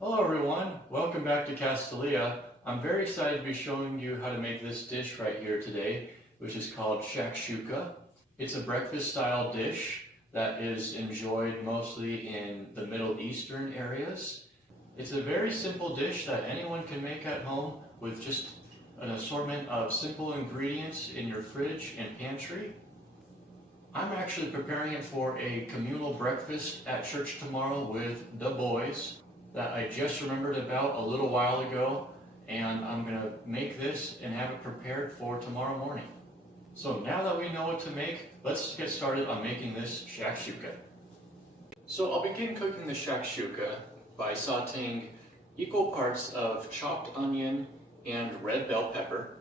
Hello everyone, welcome back to Castilleja. I'm very excited to be showing you how to make this dish right here today, which is called Shakshouka. It's a breakfast style dish that is enjoyed mostly in the Middle Eastern areas. It's a very simple dish that anyone can make at home with just an assortment of simple ingredients in your fridge and pantry. I'm actually preparing it for a communal breakfast at church tomorrow with the boys that I just remembered about a little while ago, and I'm going to make this and have it prepared for tomorrow morning. So now that we know what to make, let's get started on making this shakshuka. So I'll begin cooking the shakshuka by sauteing equal parts of chopped onion and red bell pepper.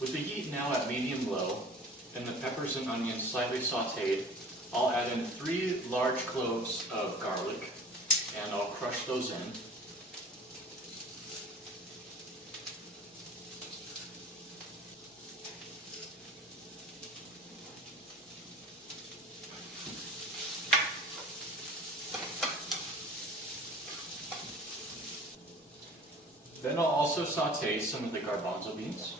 With the heat now at medium-low and the peppers and onions slightly sauteed, I'll add in 3 large cloves of garlic and I'll crush those in. Then I'll also saute some of the garbanzo beans.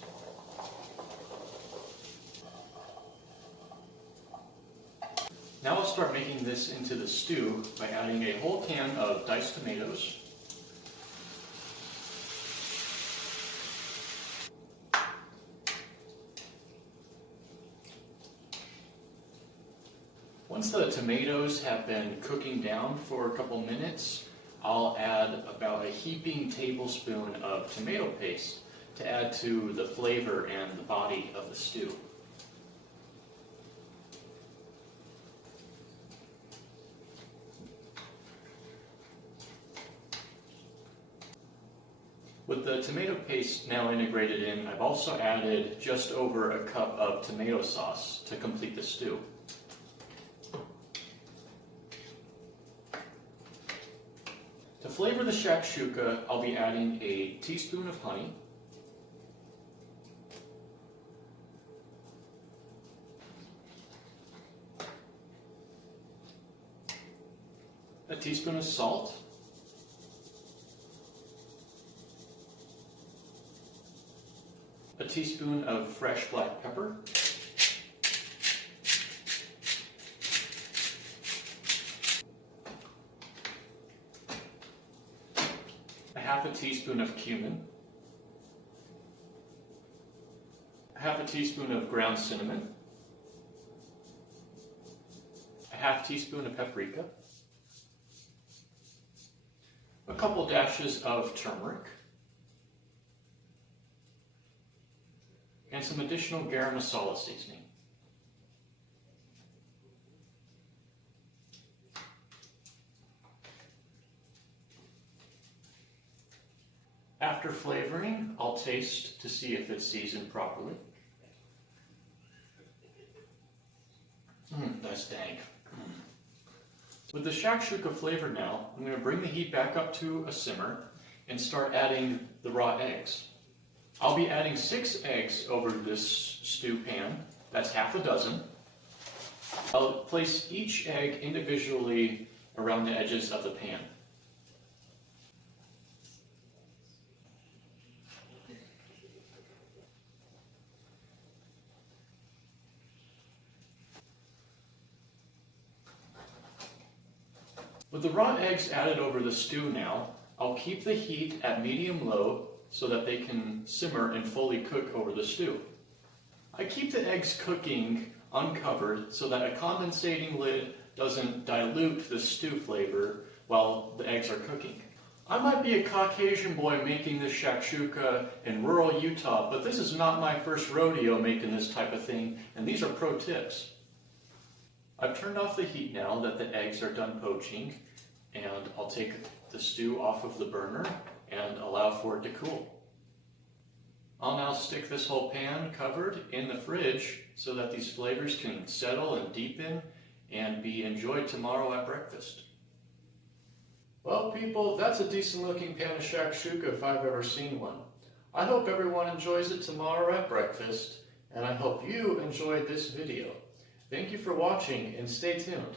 Now I'll start making this into the stew by adding a whole can of diced tomatoes, once the tomatoes have been cooking down for a couple minutes, I'll add about a heaping tablespoon of tomato paste to add to the flavor and the body of the stew. With the tomato paste now integrated in, I've also added just over a cup of tomato sauce to complete the stew. To flavor the shakshuka, I'll be adding a teaspoon of honey, a teaspoon of salt, a teaspoon of fresh black pepper, a half a teaspoon of cumin, a half a teaspoon of ground cinnamon, a half teaspoon of paprika, a couple dashes of turmeric, and some additional garam masala seasoning. After flavoring, I'll taste to see if it's seasoned properly. That's dank. With the shakshuka flavored now, I'm going to bring the heat back up to a simmer and start adding the raw eggs. I'll be adding 6 eggs over this stew pan. That's half a dozen. I'll place each egg individually around the edges of the pan. With the raw eggs added over the stew now, I'll keep the heat at medium-low so that they can simmer and fully cook over the stew. I keep the eggs cooking uncovered so that a condensating lid doesn't dilute the stew flavor while the eggs are cooking. I might be a Caucasian boy making this shakshuka in rural Utah, but this is not my first rodeo making this type of thing, and these are pro tips. I've turned off the heat now that the eggs are done poaching, and I'll take the stew off of the burner and allow for it to cool. I'll now stick this whole pan covered in the fridge so that these flavors can settle and deepen and be enjoyed tomorrow at breakfast. Well people, that's a decent looking pan of shakshuka if I've ever seen one. I hope everyone enjoys it tomorrow at breakfast, and I hope you enjoyed this video. Thank you for watching and stay tuned.